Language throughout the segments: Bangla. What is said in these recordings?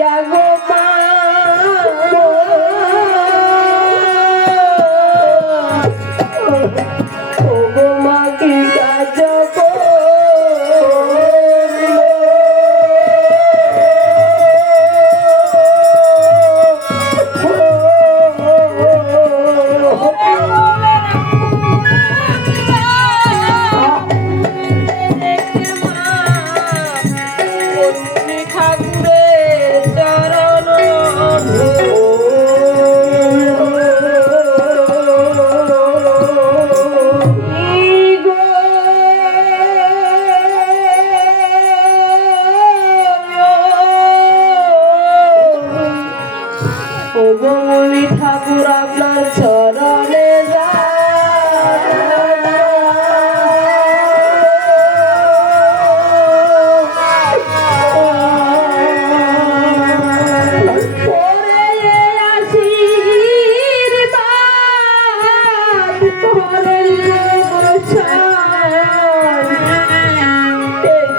দিয়া গো মা ও গো মা কি কাজ ঠাকুর আপনার চরণে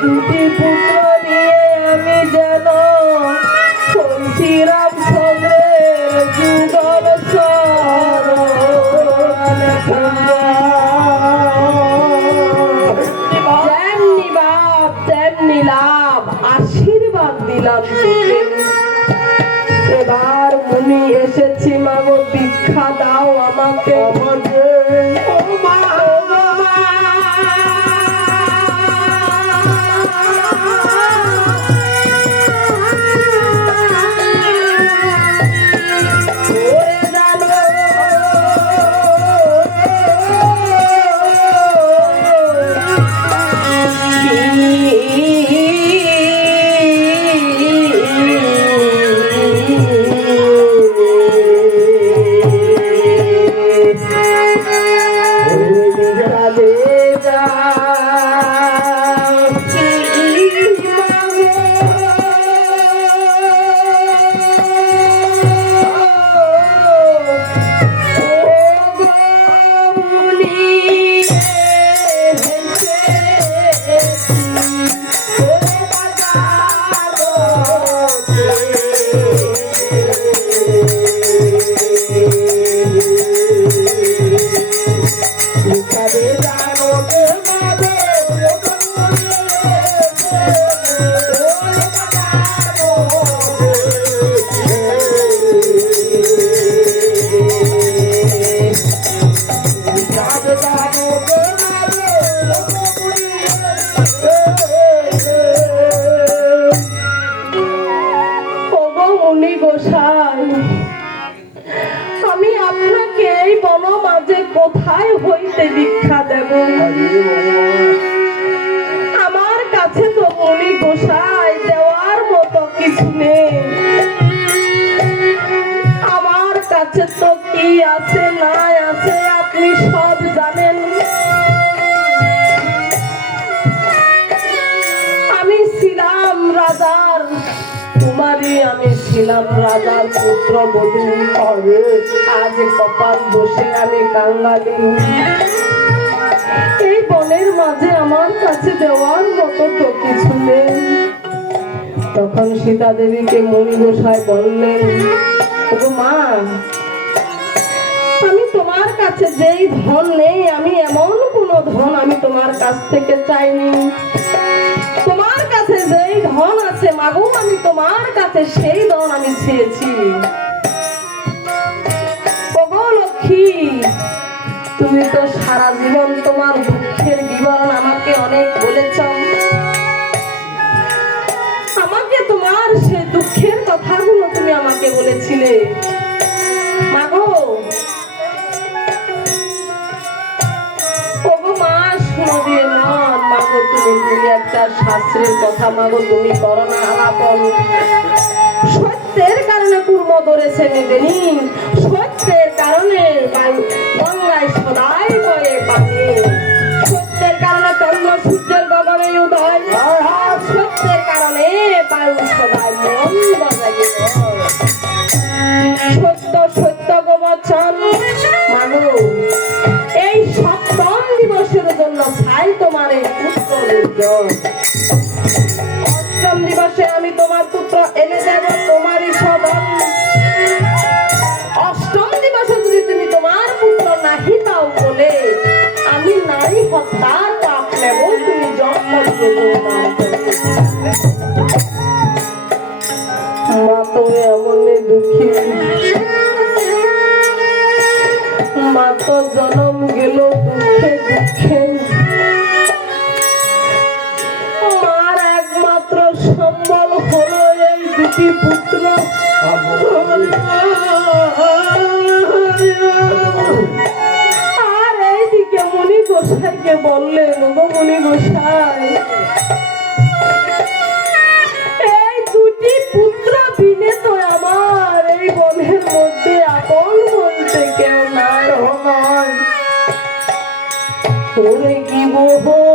দুটি পুত্র দিয়ে আমি যেন শ্রীরামচন্দ্রের যুগল যেমনি বাপ তেমনি লাভ আশীর্বাদ দিলাম। এবার মুনি এসেছি মাগো দীক্ষা দাও আমাকে। আমি আপনাকে এই বন মাঝে কোথায় হইতে দীক্ষা দেব? আমার কাছে তো মুনি গোসাই দেওয়ার মতো কিছু নেই। আমার কাছে তো কি আছে না আছে আপনি সব জানেন। আমি ছিলাম রাজার কুমারী, আমি ছিলাম রাজার পুত্র বধূ। আজ কপাল বসে আমি কাঙ্গালি। এই বনের মাঝে আমার কাছে দেওয়ার মতো তো কিছু নেই। তখন সীতা দেবীকে মুনি গোসাই বললেন, ওগো মা, আমি তোমার কাছে যেই ধন নেই, আমি এমন কোনো ধন আমি তোমার কাছ থেকে চাইনি। তোমার কাছে যেই ধন আছে মাগো, আমি তোমার কাছে সেই ধন আমি চেয়েছি। ওগো লক্ষ্মী, তুমি তো সারা জীবন তোমার দুঃখের বিবরণ আমাকে অনেক বলেছ। আমাকে তোমার সে দুঃখের কথাগুলো তুমি আমাকে বলেছিলে। মাগো, ওগো মা, শুনো দিয়ে মন। মাগো, তুমি একটা শাস্ত্রের কথা মাগো তুমি করো না আলাপন। সত্যের কারণে কুর্ম ধরেছে মেদিনী, সত্যের কারণে গঙ্গায় সদাই বয়ে পানি, সত্যের কারণে চন্দ্র সূর্যের গগনে উদয়, সত্যের কারণে বায়ু সদাই মন বজায়। সত্য সত্য গোবচন মাগো, এই সপ্তম দিবসের জন্য চাই তোমার এই পুত্র। অষ্টম দিবসে আমি তোমার পুত্র এনে দেব। মা তুমি এমনই দুঃখী, মা তো জন্ম গেল দুঃখে দুঃখে, মার একমাত্র সম্বল হলো এই দুটি পুত্র। আর এইদিকে মুনি গোসাইকে বললেন, গো মুনি গোসাই, এই দুটি পুত্র বিনে তো আমার এই বনের মধ্যে আপন বলতে কেউ নাই। ওরে কি বলি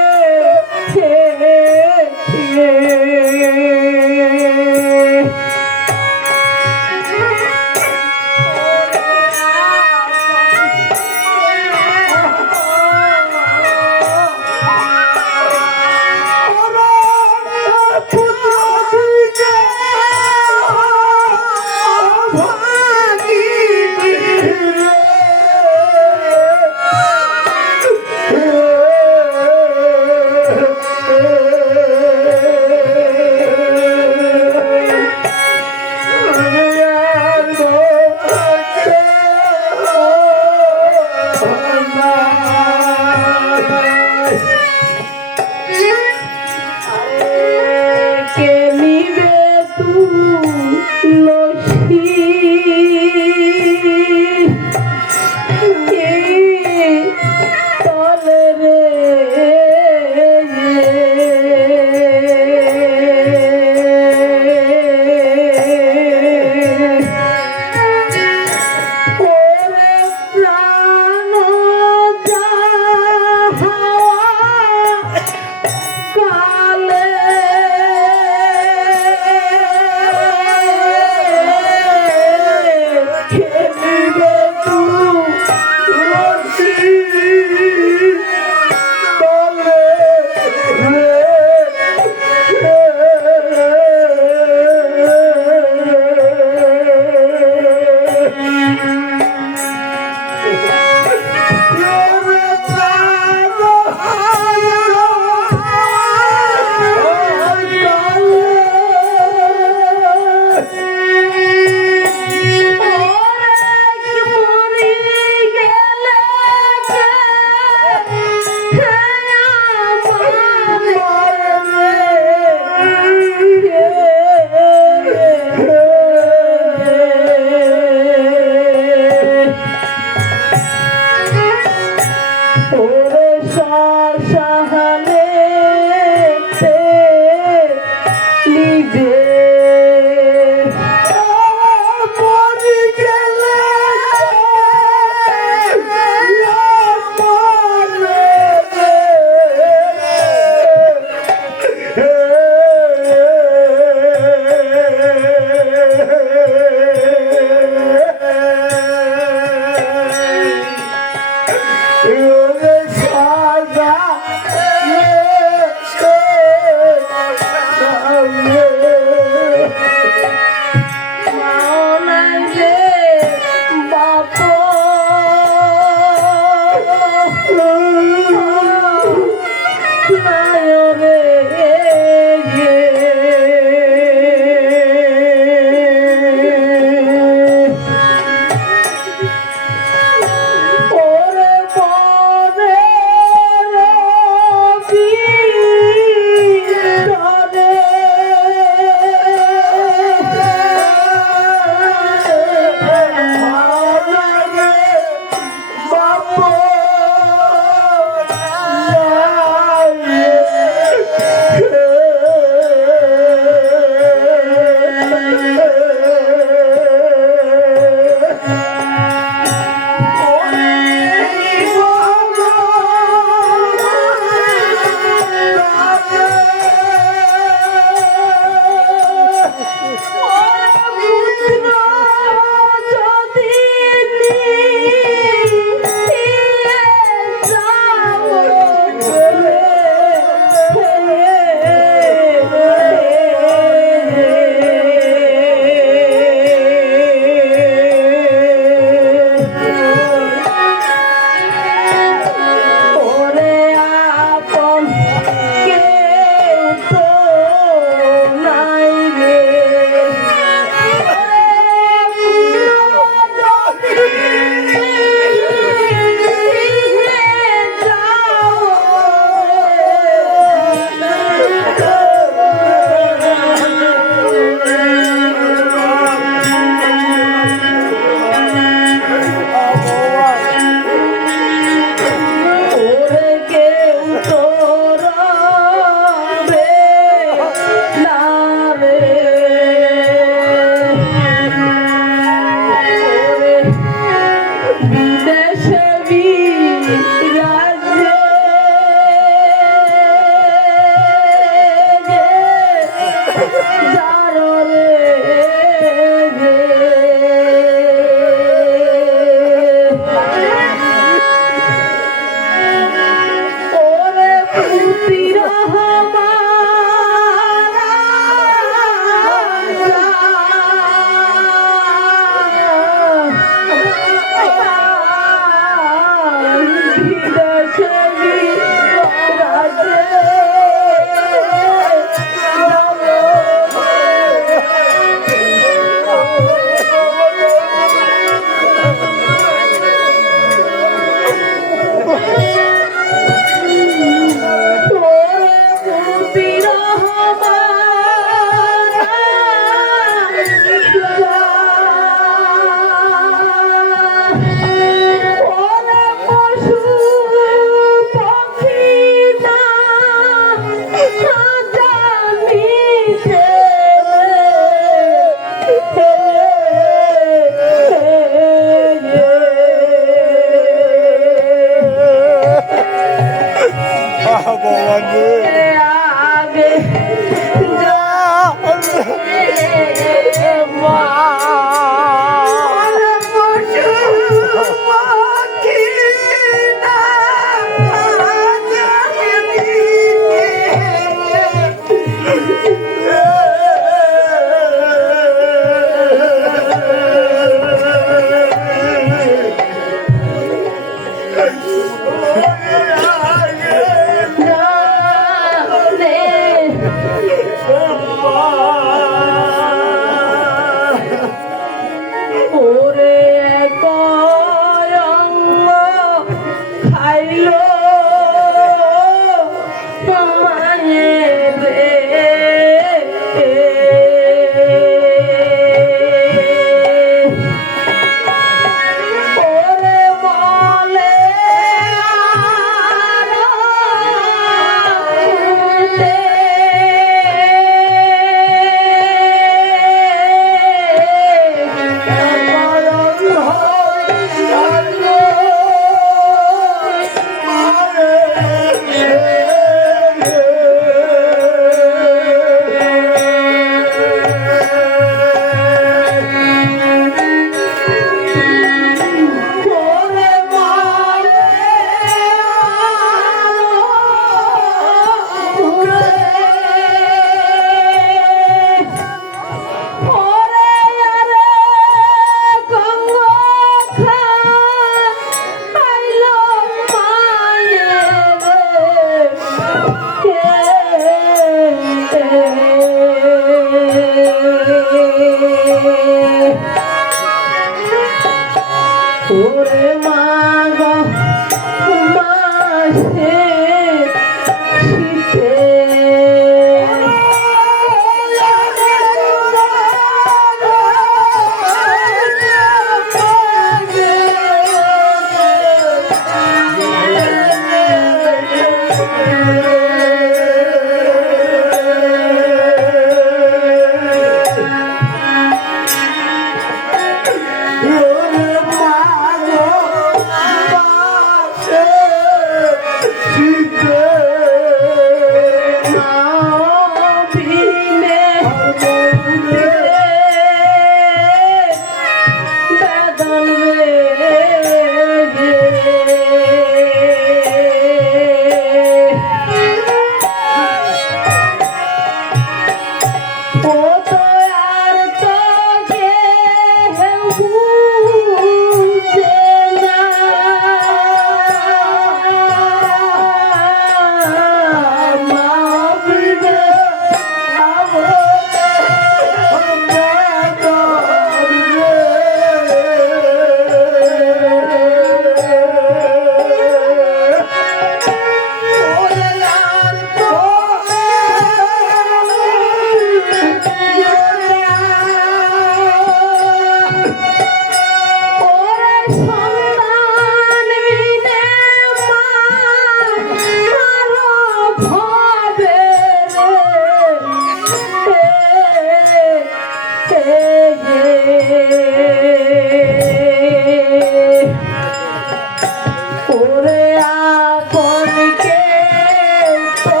ওরে আপন কেউ তো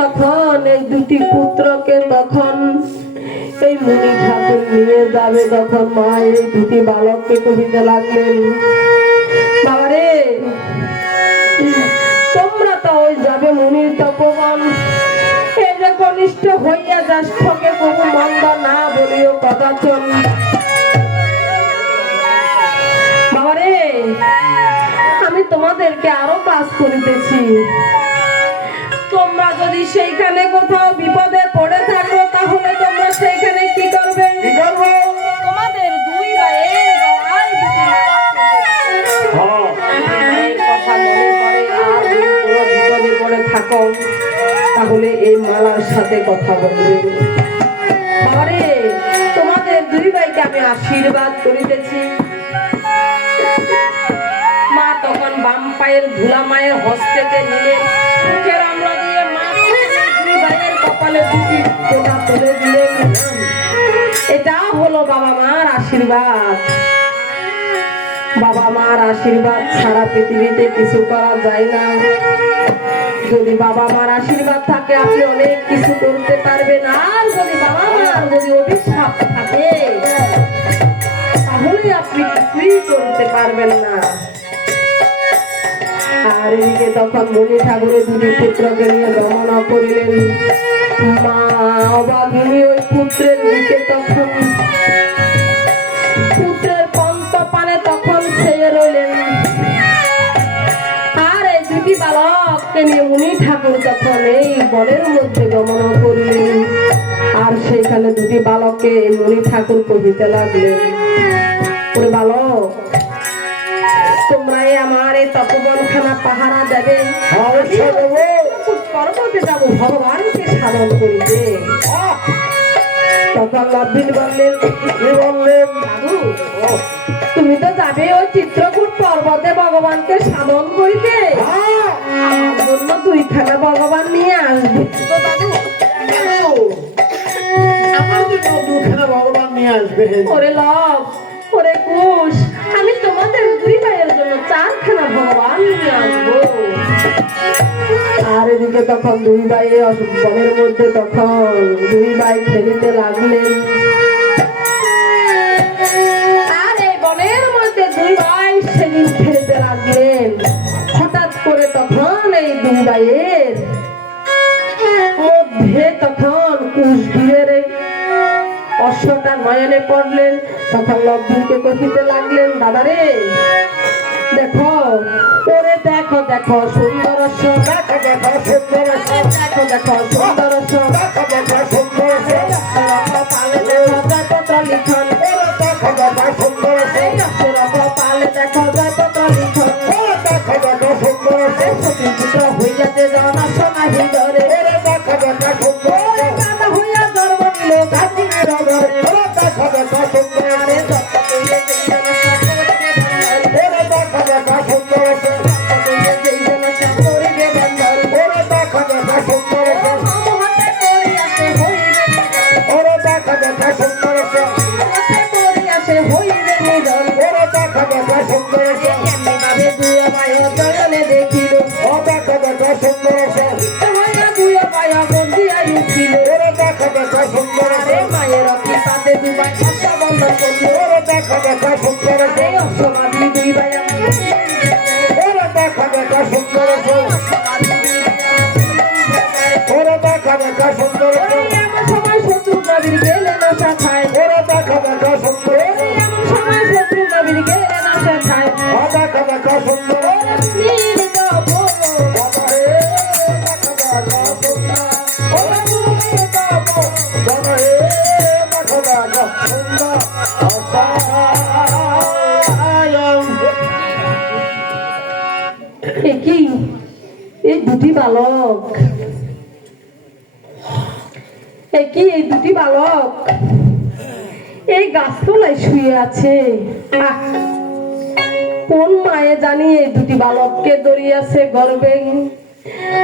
তখন এই দুটি পুত্রকে তখন এই মুনি ঠাকুর নিয়ে যাবে, তখন মা এই দুটি বালককে কহিতে লাগলেন, বাবারে তোমরা তো ওই যাবে মুনির তপবন, এই যে কনিষ্ঠ হইয়া জ্যেষ্ঠকে কবু মন্দ না বলিও কদাচন। বাবারে আমি তোমাদেরকে আরো কাজ করিতেছি, তোমরা যদি সেইখানে কোথাও বিপদে পড়ে থাকো তাহলে তোমরা সেইখানে কি করবে? তোমাদের দুই ভাইয়ের গলায় দুটি মালা থাকো, তাহলে এই মালার সাথে কথা বলবে। বাবারে, তোমাদের দুই ভাইকে আমি আশীর্বাদ করিতেছি। মা তখন বাম পায়ের ধুলা মায়ের হস্তেতে নিলে মুখের আমরা দিয়ে মা দুই ভাইয়ের কপালে দুটি ফোঁটা তুলে দিলেন। এটা হলো বাবা মার আশীর্বাদ। বাবা মার আশীর্বাদ ছাড়া পৃথিবীতে কিছু করা যায় না। যদি বাবা মার আশীর্বাদ থাকে আপনি অনেক কিছু করতে পারবেন। আর যদি বাবা মার যদি অভিশাপ থাকে তাহলে আপনি কিছুই করতে পারবেন না। আর এদিকে তখন মণি ঠাকুরের দুটি পুত্রকে নিয়ে রমনা করিলেন। মা অবাগিনী ওই পুত্রের দিকে তখন পুত্রের পন্ত পানে তখন ছেয়ে রইলেন। আর এই দুটি বালককে নিয়ে মুনি ঠাকুর তখন এই বনের মধ্যে গমন করিলেন। আর সেইখানে দুটি বালককে মুনি ঠাকুর কহিতে লাগলেন, ওরে বালক, তোমরা আমার এই তপবনখানা পাহারা দেবে। পর্বতে যাব ভগবানকে সাধন করিতে। তখন নবীন বললেন, দাদু তুমি তো যাবে ওই চিত্রকূট পর্বতে ভগবানকে সাধন করিতে। আমার জন্য দুইখানা ভগবান নিয়ে আসবে তো দাদু। আমার জন্য দুখানা ভগবান নিয়ে আসবে। ওরে লব, ওরে কুশ, আমি তোমাদের দুই ভাইয়ের জন্য চারখানা ভগবান নিয়ে আসবো। আর এদিকে তখন দুই ভাই বনের মধ্যে তখন দুই ভাই খেলিতে লাগলেন। আর এই বনের মধ্যে দুই ভাই সেদিন খেলতে লাগলেন। হঠাৎ করে তখন এই দুই ভাইয়ের মধ্যে তখন কুশবীরের অশ্বটা নয়নে পড়লেন। তখন লব্ধকে কহিতে লাগলেন, দাদারে দেখো, ওরে দেখো দেখো সুন্দর দেখো দেখো সুন্দর দেখো দেখো সুন্দর দেখো সুন্দর পালে দেখো জয়পত্র লিখন দেখো দেখো সুন্দর পালে দেখো জয়পত্র লিখন দেখো দেখো সুন্দর সতী পুত্র হইয়াতে জানা সমাহি ধরে দেখো দেখো সুন্দর দাদা হইয়া গর্ব নিল গাছি রগরে দেখো দেখো সুন্দর যত কইলে মায়ের অপিপাতে দুবাই আশা বন্ধ করলো। দেখা দেখা সুন্দর সমাধি দুই ভাই দেখা দেখা সুন্দর দেখা দেখা সুন্দর এমন সময় শত্রু নবীর গেলে না শাখায় দেখা দেখা সুন্দর এমন সময় শত্রু নবীর গেলে না শাখায় দেখা দেখা সুন্দর এই দুটি বালক এই দুটি বালক এই গাছতলায় শুয়ে আছে। কোন মায়ে জানি এই দুটি বালককে ধরিয়াছে গর্বে,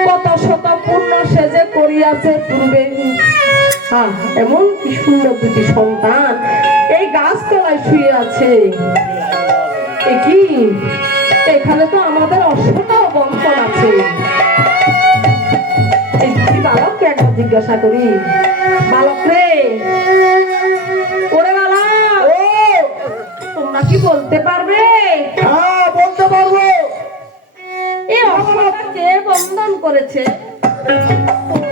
কত শত পূর্ণ সেজে করিয়াছে পূর্বে। এমন কি সুন্দর দুটি সন্তান এই গাছতলায় শুয়ে আছে। কি এখানে তো আমাদের অশ্বটাও বন্ধন আছে। এই দুটি বালককে একবার জিজ্ঞাসা করি, বালক রে, ওরে বালক, তোমরা কি বলতে পারবে? হ্যাঁ, বলতে পারবো। এই অশ্বটা কে বন্ধন করেছে?